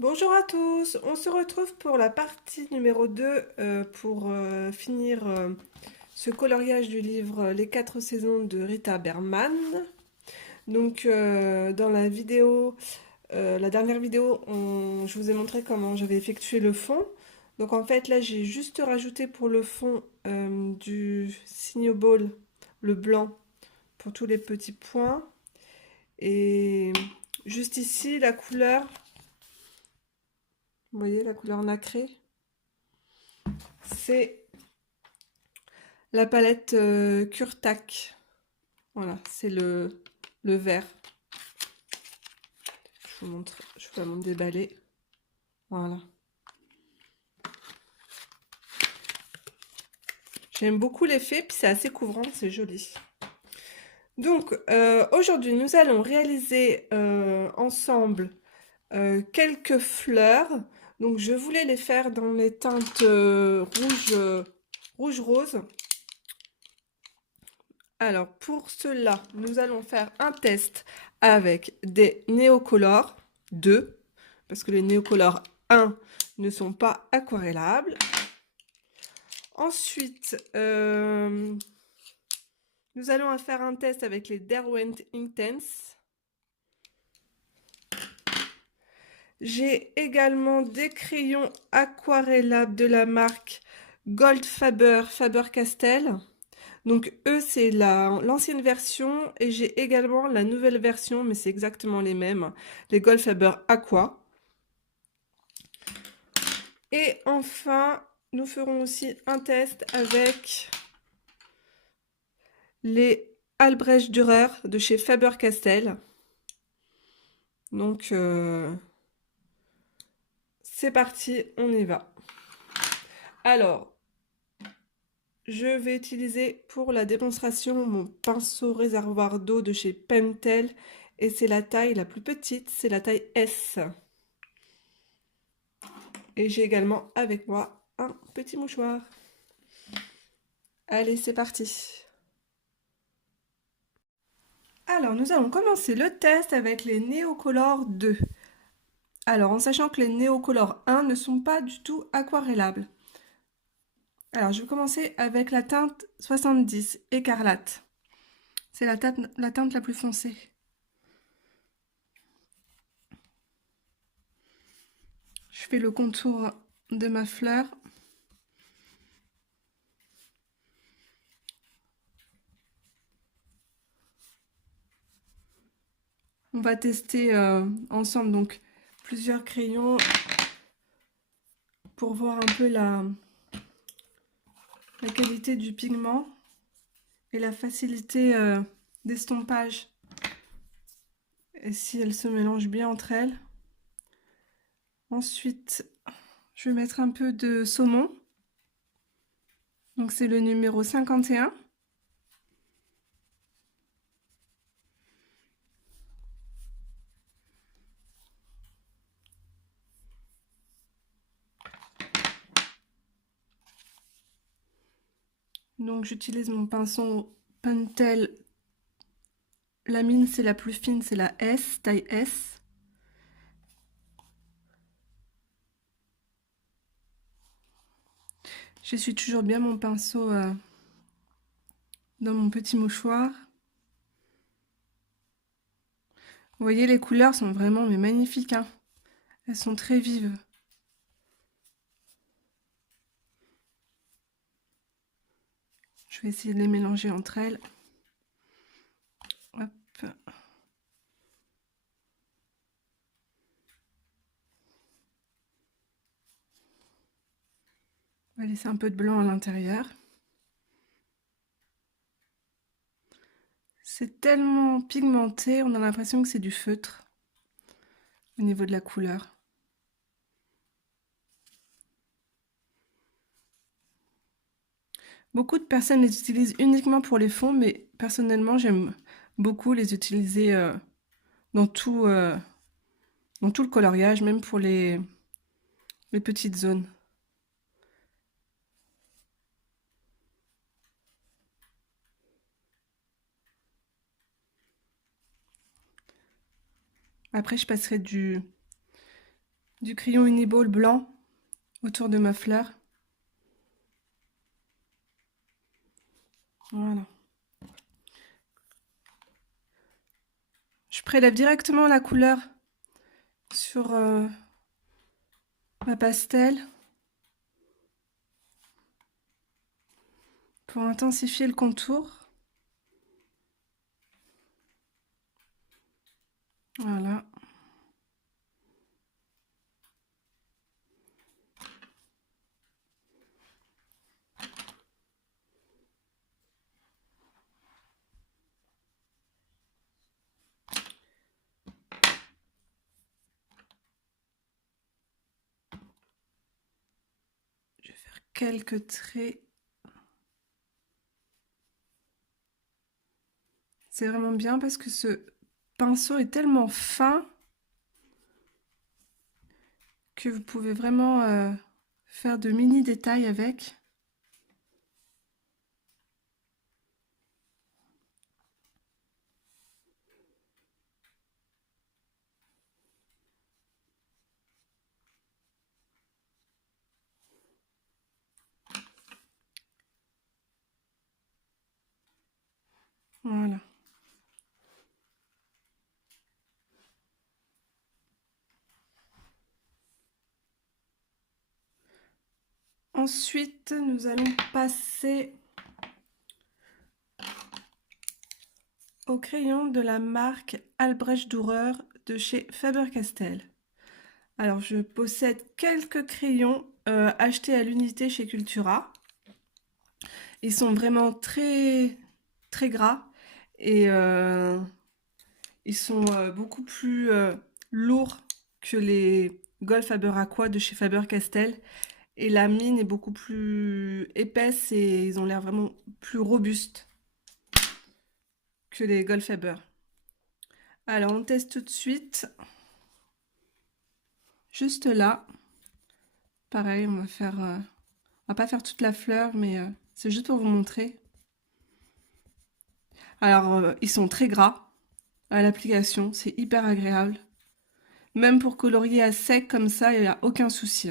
Bonjour à tous, on se retrouve pour la partie numéro 2 pour finir ce coloriage du livre Les 4 saisons de Rita Berman. Donc dans la vidéo, la dernière vidéo, je vous ai montré comment j'avais effectué le fond. Donc en fait là j'ai juste rajouté pour le fond du Signoball, le blanc, pour tous les petits points. Et juste ici la couleur, vous voyez la couleur nacrée, c'est la palette Kurtak. Voilà, c'est le vert. Je vous montre, je vais vous déballer. Voilà. J'aime beaucoup l'effet, puis c'est assez couvrant, c'est joli. Donc, aujourd'hui, nous allons réaliser ensemble quelques fleurs. Donc, je voulais les faire dans les teintes rouge-rose. Alors, pour cela, nous allons faire un test avec des néocolores 2, parce que les néocolores 1 ne sont pas aquarellables. Ensuite, nous allons faire un test avec les Derwent Intense. J'ai également des crayons aquarellables de la marque Goldfaber Faber-Castell. Donc eux, c'est l'ancienne version et j'ai également la nouvelle version, mais c'est exactement les mêmes, les Goldfaber Aqua. Et enfin, nous ferons aussi un test avec les Albrecht Dürer de chez Faber-Castell. Donc c'est parti, on y va. Alors, je vais utiliser pour la démonstration mon pinceau réservoir d'eau de chez Pentel et c'est la taille la plus petite, c'est la taille S. Et j'ai également avec moi un petit mouchoir. Allez, c'est parti. Alors, nous allons commencer le test avec les Neocolor 2. Alors, en sachant que les Neocolor 1 ne sont pas du tout aquarellables. Alors, je vais commencer avec la teinte 70, écarlate. C'est la teinte la plus foncée. Je fais le contour de ma fleur. On va tester ensemble donc plusieurs crayons pour voir un peu la qualité du pigment et la facilité d'estompage et si elles se mélangent bien entre elles. Ensuite, je vais mettre un peu de saumon. Donc c'est le numéro 51. Donc j'utilise mon pinceau Pentel. La mine c'est la plus fine, c'est la S, taille S. J'essuie toujours bien mon pinceau dans mon petit mouchoir. Vous voyez, les couleurs sont vraiment mais magnifiques, hein. Elles sont très vives. Je vais essayer de les mélanger entre elles. Hop. On va laisser un peu de blanc à l'intérieur. C'est tellement pigmenté, on a l'impression que c'est du feutre au niveau de la couleur. Beaucoup de personnes les utilisent uniquement pour les fonds, mais personnellement, j'aime beaucoup les utiliser dans tout, dans tout le coloriage, même pour les petites zones. Après, je passerai du crayon Uniball blanc autour de ma fleur. Voilà. Je prélève directement la couleur sur ma pastel pour intensifier le contour. Voilà. Je vais faire quelques traits. C'est vraiment bien parce que ce pinceau est tellement fin que vous pouvez vraiment faire de mini détails avec. Voilà. Ensuite, nous allons passer au crayon de la marque Albrecht Dürer de chez Faber-Castell. Alors, je possède quelques crayons achetés à l'unité chez Cultura. Ils sont vraiment très, très gras et ils sont beaucoup plus lourds que les Gold Faber Aqua de chez Faber-Castell. Et la mine est beaucoup plus épaisse et ils ont l'air vraiment plus robustes que les Gold Faber. Alors, on teste tout de suite. Juste là. Pareil, on va pas faire toute la fleur, mais c'est juste pour vous montrer. Alors, ils sont très gras à l'application, c'est hyper agréable. Même pour colorier à sec comme ça, il n'y a aucun souci.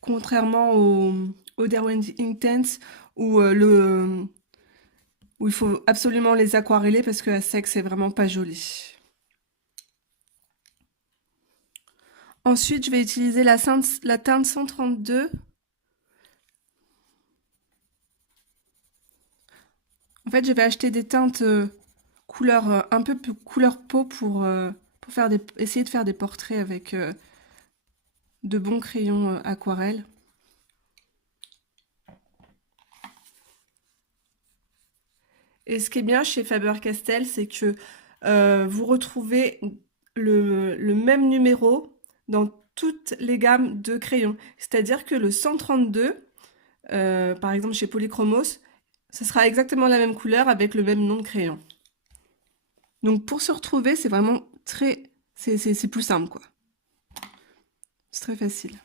Contrairement au Derwent Intense où il faut absolument les aquareller parce que à sec, c'est vraiment pas joli. Ensuite, je vais utiliser la teinte 132. En fait, je vais acheter des teintes couleur un peu plus couleur peau pour essayer de faire des portraits avec de bons crayons aquarelles. Et ce qui est bien chez Faber-Castell, c'est que vous retrouvez le même numéro dans toutes les gammes de crayons. C'est-à-dire que le 132, par exemple chez Polychromos, ce sera exactement la même couleur avec le même nom de crayon. Donc pour se retrouver, c'est vraiment très... c'est plus simple, quoi. C'est très facile.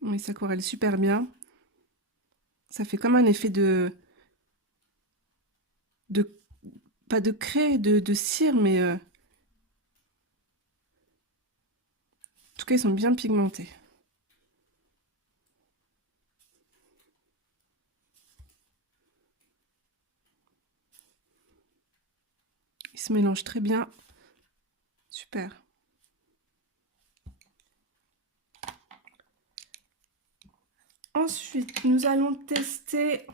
Oui, ça s'aquarelle super bien. Ça fait comme un effet de pas de craie, de cire, mais en tout cas, ils sont bien pigmentés. Ils se mélangent très bien. Super. Ensuite, nous allons tester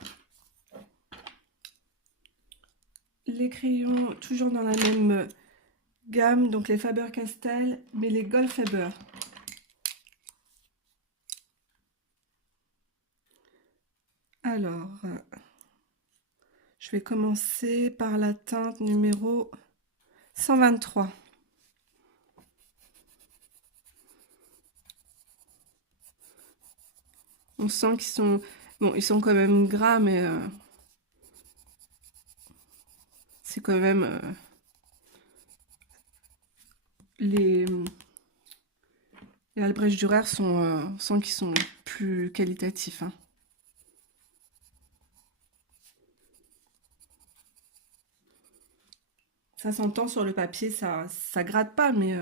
les crayons, toujours dans la même gamme, donc les Faber-Castell, mais les Gold Faber. Alors, je vais commencer par la teinte numéro 123. On sent qu'ils sont... Bon, ils sont quand même gras, mais c'est quand même... les Et Albrecht Dürer sont qui sont plus qualitatifs, hein. Ça s'entend sur le papier, ça gratte pas, mais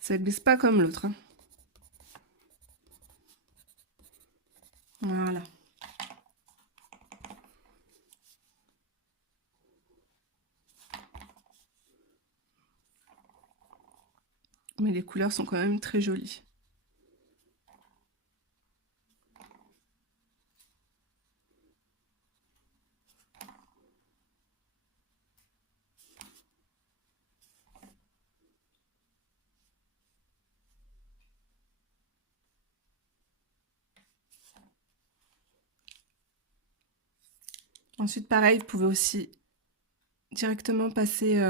ça glisse pas comme l'autre, hein. Voilà. Mais les couleurs sont quand même très jolies. Ensuite, pareil, vous pouvez aussi directement passer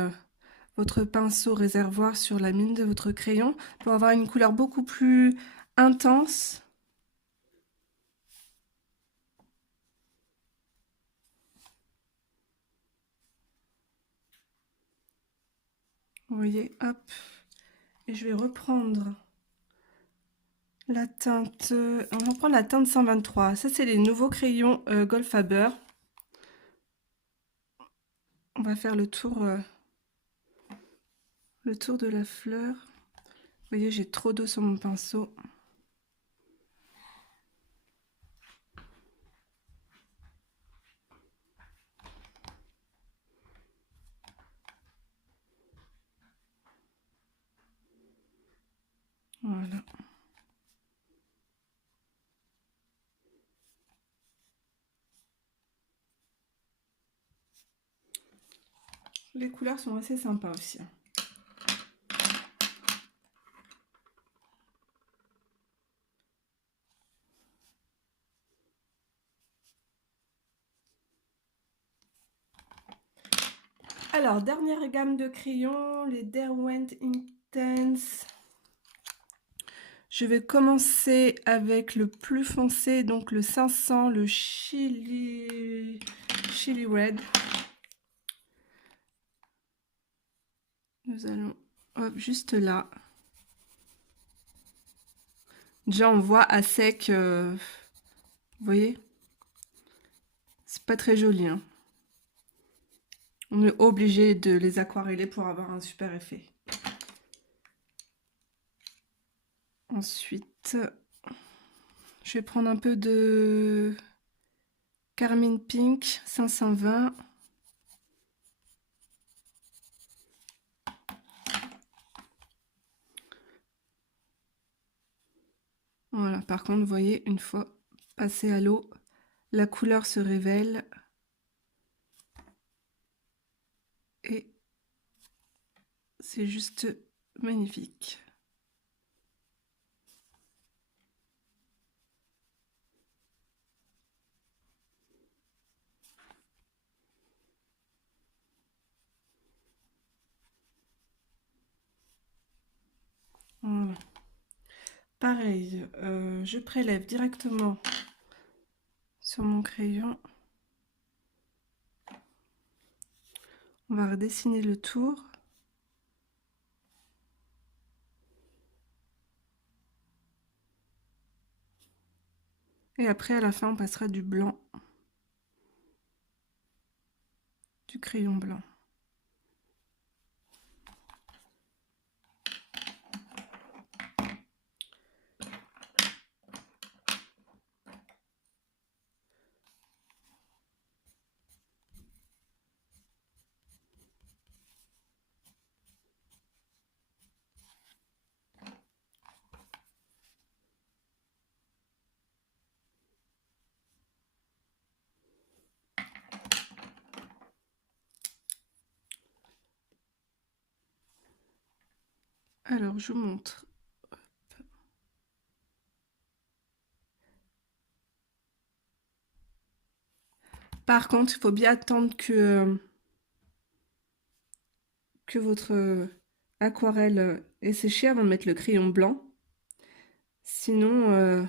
votre pinceau réservoir sur la mine de votre crayon pour avoir une couleur beaucoup plus intense. Vous voyez, hop. Et je vais reprendre la teinte... on va prendre la teinte 123. Ça, c'est les nouveaux crayons Goldfaber. On va faire le tour de la fleur. Vous voyez, j'ai trop d'eau sur mon pinceau. Voilà. Les couleurs sont assez sympas aussi. Alors, dernière gamme de crayons, les Derwent Intense. Je vais commencer avec le plus foncé, donc le 500, le Chili Red. Nous allons, hop, juste là. Déjà, on voit à sec, vous voyez, c'est pas très joli, hein. On est obligé de les aquareller pour avoir un super effet. Ensuite, je vais prendre un peu de Carmine Pink 520. Voilà, par contre, vous voyez, une fois passé à l'eau, la couleur se révèle. Et c'est juste magnifique. Voilà. Pareil, je prélève directement sur mon crayon. On va redessiner le tour. Et après, à la fin, on passera du blanc, du crayon blanc. Alors, je vous montre. Par contre, il faut bien attendre que votre aquarelle ait séché avant de mettre le crayon blanc. Sinon,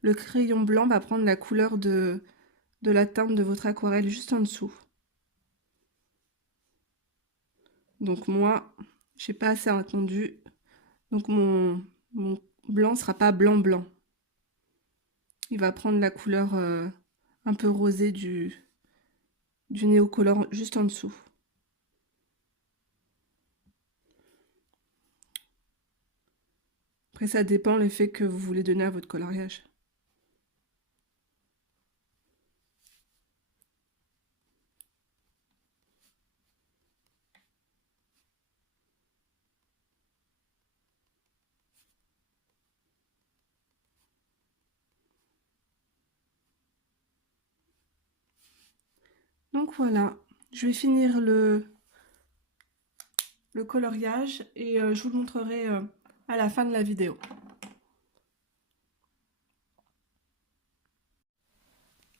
le crayon blanc va prendre la couleur de la teinte de votre aquarelle juste en dessous. Donc moi, j'ai pas assez attendu. Donc mon blanc sera pas blanc. Il va prendre la couleur un peu rosée du néocolore juste en dessous. Après, ça dépend l'effet que vous voulez donner à votre coloriage. Donc voilà, je vais finir le coloriage et je vous le montrerai à la fin de la vidéo.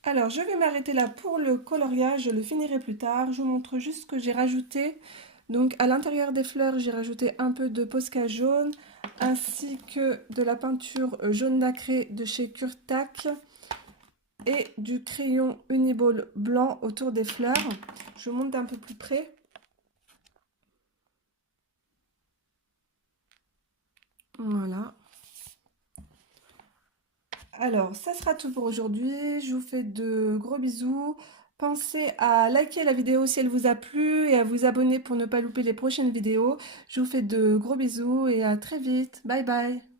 Alors, je vais m'arrêter là pour le coloriage, je le finirai plus tard. Je vous montre juste ce que j'ai rajouté. Donc, à l'intérieur des fleurs, j'ai rajouté un peu de Posca jaune, ainsi que de la peinture jaune nacré de chez Kurtak et du crayon Uniball blanc autour des fleurs. Je monte d'un peu plus près. Voilà. Alors, ça sera tout pour aujourd'hui. Je vous fais de gros bisous. Pensez à liker la vidéo si elle vous a plu et à vous abonner pour ne pas louper les prochaines vidéos. Je vous fais de gros bisous et à très vite. Bye bye.